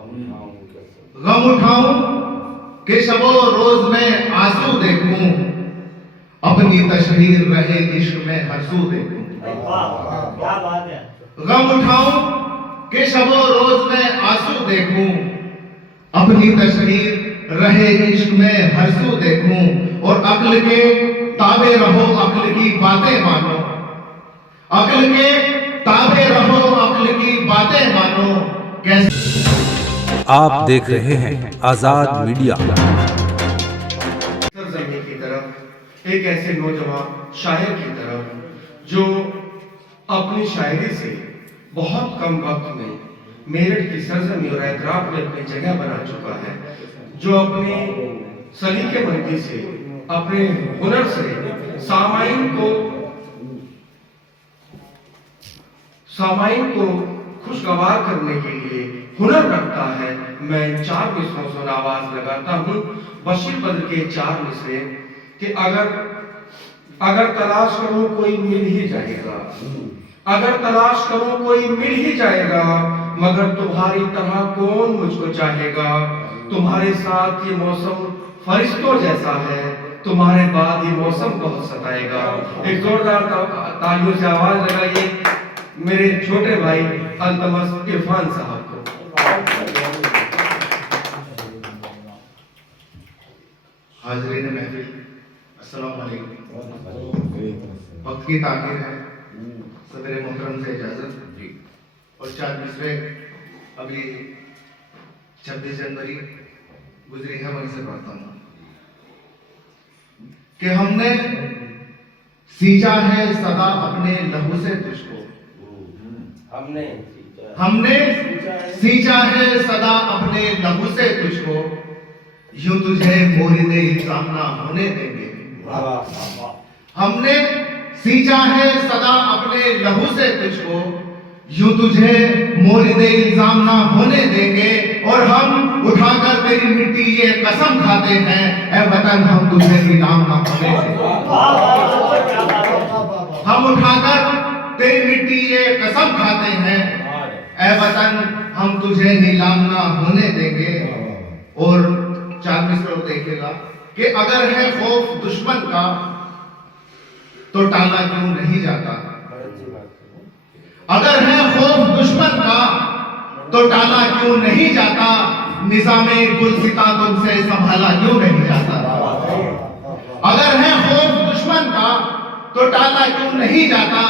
गम उठाऊं कि शबो रोज में आंसू देखूं, अपनी तशहीर रहे इश्क में हंसू देखूं। क्या बात है। गम उठाऊं कि शबो रोज में आंसू देखूं, अपनी तशहीर रहे इश्क में हंसू देखूं, और अक्ल के ताबे रहो अक्ल की बातें मानो, अक्ल के ताबे रहो अक्ल की बातें मानो। कैसे आप देख रहे हैं आजाद मीडिया। सरजमी की तरफ एक ऐसे नौजवान शायर की तरफ जो अपनी शायरी से बहुत कम वक्त में मेरठ की सरजमी और एतराफ में अपनी जगह बना चुका है, जो अपने सलीकेमंदी से अपने हुनर से सामाइन को खुशगवार करने के लिए हुनर रखता है। मैं 4 मिसरों से आवाज लगाता हूँ बशीर बद्र के 4 मिसरे कि अगर तलाश करूं कोई मिल ही जाएगा, अगर तलाश करूं कोई मिल ही जाएगा, मगर तुम्हारी तरह कौन मुझको चाहेगा। तुम्हारे साथ ये मौसम फरिश्तों जैसा है, तुम्हारे बाद ये मौसम बहुत सताएगा। एक जोरदार तालियों से आवाज लगाइए मेरे छोटे भाई अल्तमस इरफान साहब को। हाज़रीन महफिल, अस्सलाम वालेकुम। वक्त की ताक़ीर है, सदर मोहतरम से इजाज़त जी, और 4 मिसरे अगली 26 जनवरी गुजरी है, वहीं से पढ़ता हूँ कि हमने सींचा है सदा अपने लहू से तुझको, हमने सींचा है सदा अपने लहू से तुझको, यूं तुझे मोरिद इल्जाम ना होने देंगे। हमने सींचा है सदा अपने लहू से तुझको, यूं तुझे मोरिद इल्जाम ना होने देंगे, और हम उठाकर तेरी मिट्टी ये कसम खाते हैं, ऐ वतन हम तुझे नीलाम ना होने देंगे। हम उठाकर तेरी मिट्टी ये कसम खाते हैं, ऐ वतन हम तुझे नीलाम ना होने देंगे। और 4 मिसरों देखिएगा कि अगर है खौफ दुश्मन का तो टाला क्यों नहीं जाता, अगर है खौफ दुश्मन का तो टाला क्यों नहीं जाता, निज़ामे गुलसिता तुमसे संभाला क्यों नहीं जाता। अगर है खौफ दुश्मन का तो टाला क्यों नहीं जाता,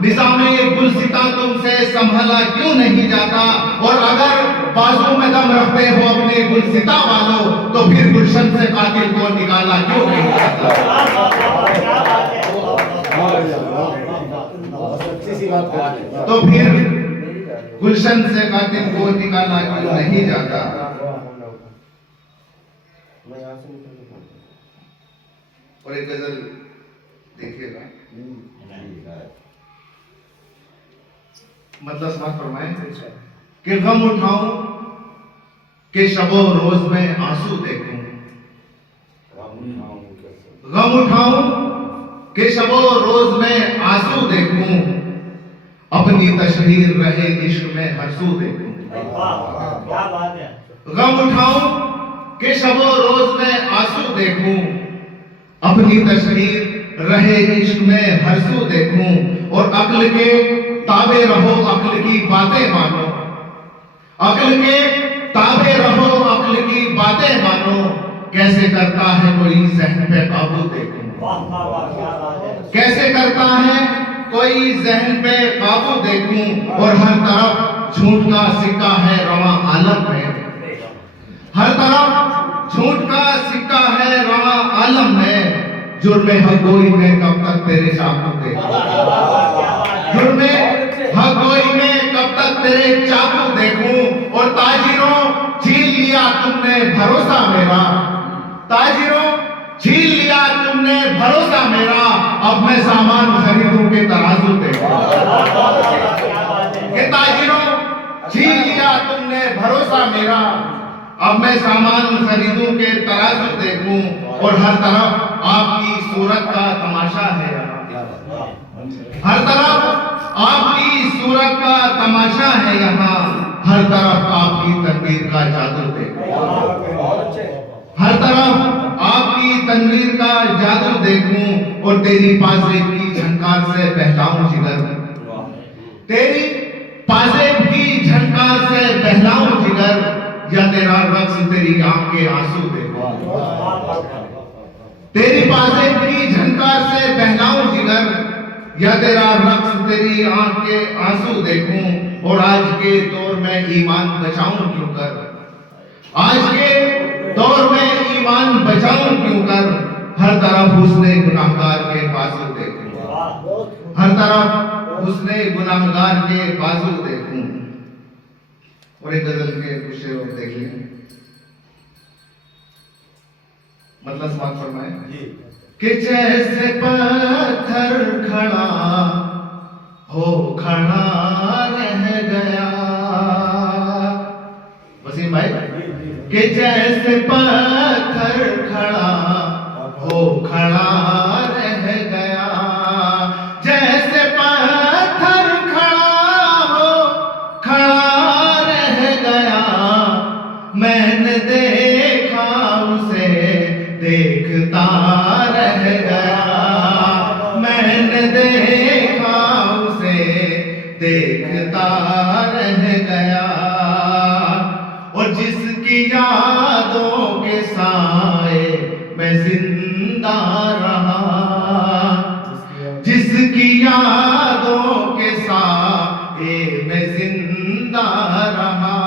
निज़ामे गुलसिता तुमसे संभाला क्यों नहीं जाता। और अगर बाजू में दम रखते हो अपने गुलसिता वालों, तो फिर गुलशन से कातिल को निकाला क्यों नहीं जाता। तो फिर गुलशन से कातिल को निकाला क्यों नहीं जाता। और एक गजल देखिएगा, मतलब समाज फरमाए कि गम उठाऊं कि शबो रोज में आंसू देखूं, गम उठाऊं कि शबो रोज में आंसू देखूं, अपनी तशहीर रहे इश्क में हंसू देखूं। क्या बात है। गम उठाऊं कि शबो रोज में आंसू देखूं, अपनी तशहीर रहे इश्क में हंसू देखूं, और अक्ल के ताबे रहो अक्ल की बातें मानो, अक्ल के ताबे रहो अक्ल की बातें मानो। कैसे करता है कोई ज़हन पे काबू देखूं, कैसे करता है कोई ज़हन पे काबू देखूं, और हर तरफ झूठ का सिक्का है रवा आलम में, हर तरफ झूठ का सिक्का है रवा आलम में। जुर्मे हगोई में कब तक तेरे चाकू देखूं, जुर्मे हगोई में कब तक तेरे चाकू देखूं। और ताजिरों छीन लिया तुमने भरोसा मेरा, ताजिरों छीन लिया तुमने भरोसा मेरा, अब मैं सामान खरीदूं के तराजू देखूं। कि ताजिरों छीन लिया तुमने भरोसा मेरा, अब मैं सामान खरीदूं के तराजू देखूं। और हर तरफ आपकी सूरत का तमाशा है, हर तरफ आपकी सूरत का तमाशा है यहाँ, हर तरफ आपकी तकबीर का जादू देखूं, हर तरफ आपकी तनवीर का जादू देखूं और तेरी पाजेब की झनकार से बहलाऊं जिगर, तेरी पाजेब की झनकार से बहलाऊं जिगर, या तेरा रक्स तेरी आंख के आंसू देखूं, तेरी पाजेब की झनकार से बहलाऊं जिगर, या तेरा रक्स तेरी आंख के आंसू देखूं, और आज के दौर में ईमान बचाऊं क्यों कर, आज के दौर में ईमान बचाऊं क्यों कर, हर तरफ हुस्ने गुनाहगार के बाजू देखूं, हर तरफ हुस्ने गुनाहगार के बाजू देखूं। और एक गजल के कुछ शेर और देख लें, मतलब समाप्त फरमाए कि जैसे पत्थर खड़ा हो खड़ा रह गया, वसीम भाई, कि जैसे पत्थर खड़ा हो खड़ा रह गया, जैसे पत्थर खड़ा हो खड़ा रह गया, मैंने देखा उसे देखता रह गया, मैंने देखा उसे देखता रह गया, और जिसकी यादों के साए मैं जिंदा रहा, जिसकी यादों के साए मैं जिंदा रहा,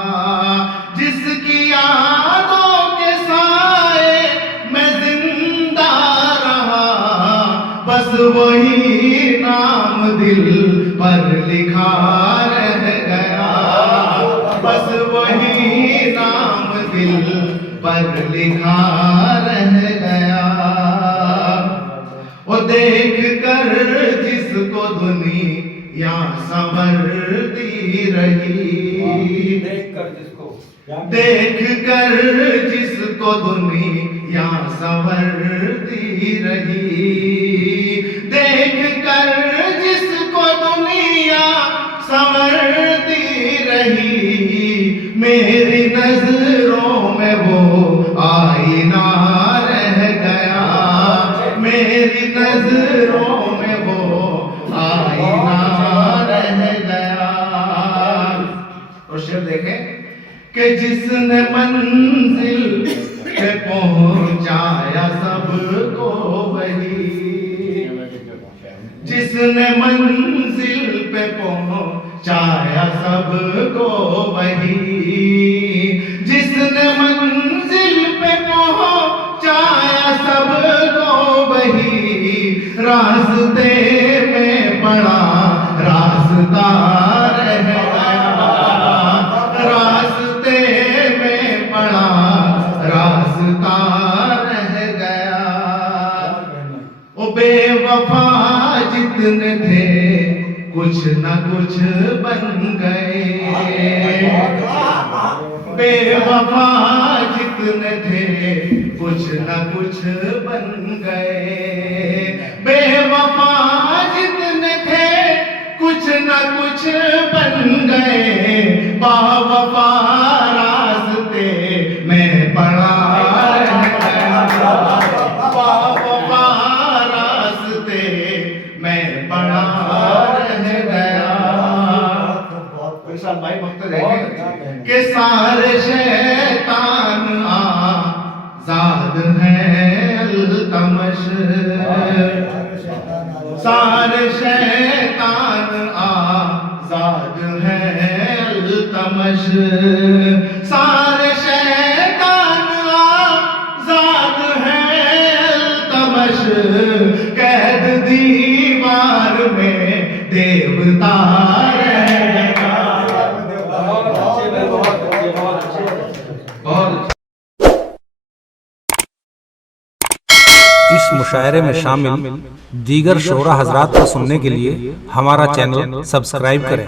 जिसकी यादों के साए मैं जिंदा रहा, बस वही नाम दिल पर लिखा रह गया, बस वही नाम दिल पर लिखा रह गया, वो देख कर जिसको दुनिया संवरती रही, देख कर जिसको दुनिया संवरती रही, देख कर जिसको दुनिया संवरती रही, मेरी नजरों में वो आईना रह गया, मेरी नजरों में वो आईना रह गया। और शेर देखें कि जिसने मंजिल पे पहुंचाया सबको वही, जिसने मंजिल पे पहुंचाया सबको वही, जिसने मंजिल पे पहुंचाया सबको वही, रास्ते में पड़ा रास्ता रह गया, रास्ते में पड़ा रास्ता रह गया, ओ बेवफा जितने थे कुछ न कुछ बन गए, बेवफा जितने थे कुछ न कुछ बन गए, बेवफा जितने थे कुछ न कुछ बन गए, बावफा रास्ते में पड़ा रह गया, बावफा रास्ते में पड़ा रह गया। भाई वक्त देखें कि सारे शैतान आजाद हैं अल्तमश, सारे शैतान आजाद हैं अल्तमश, सारे शैतान आजाद हैं अल्तमश, कैद दीवार में देवता रहेगा। इस मुशायरे में शामिल दीगर शोरा हजरात को सुनने के लिए हमारा चैनल सब्सक्राइब करें।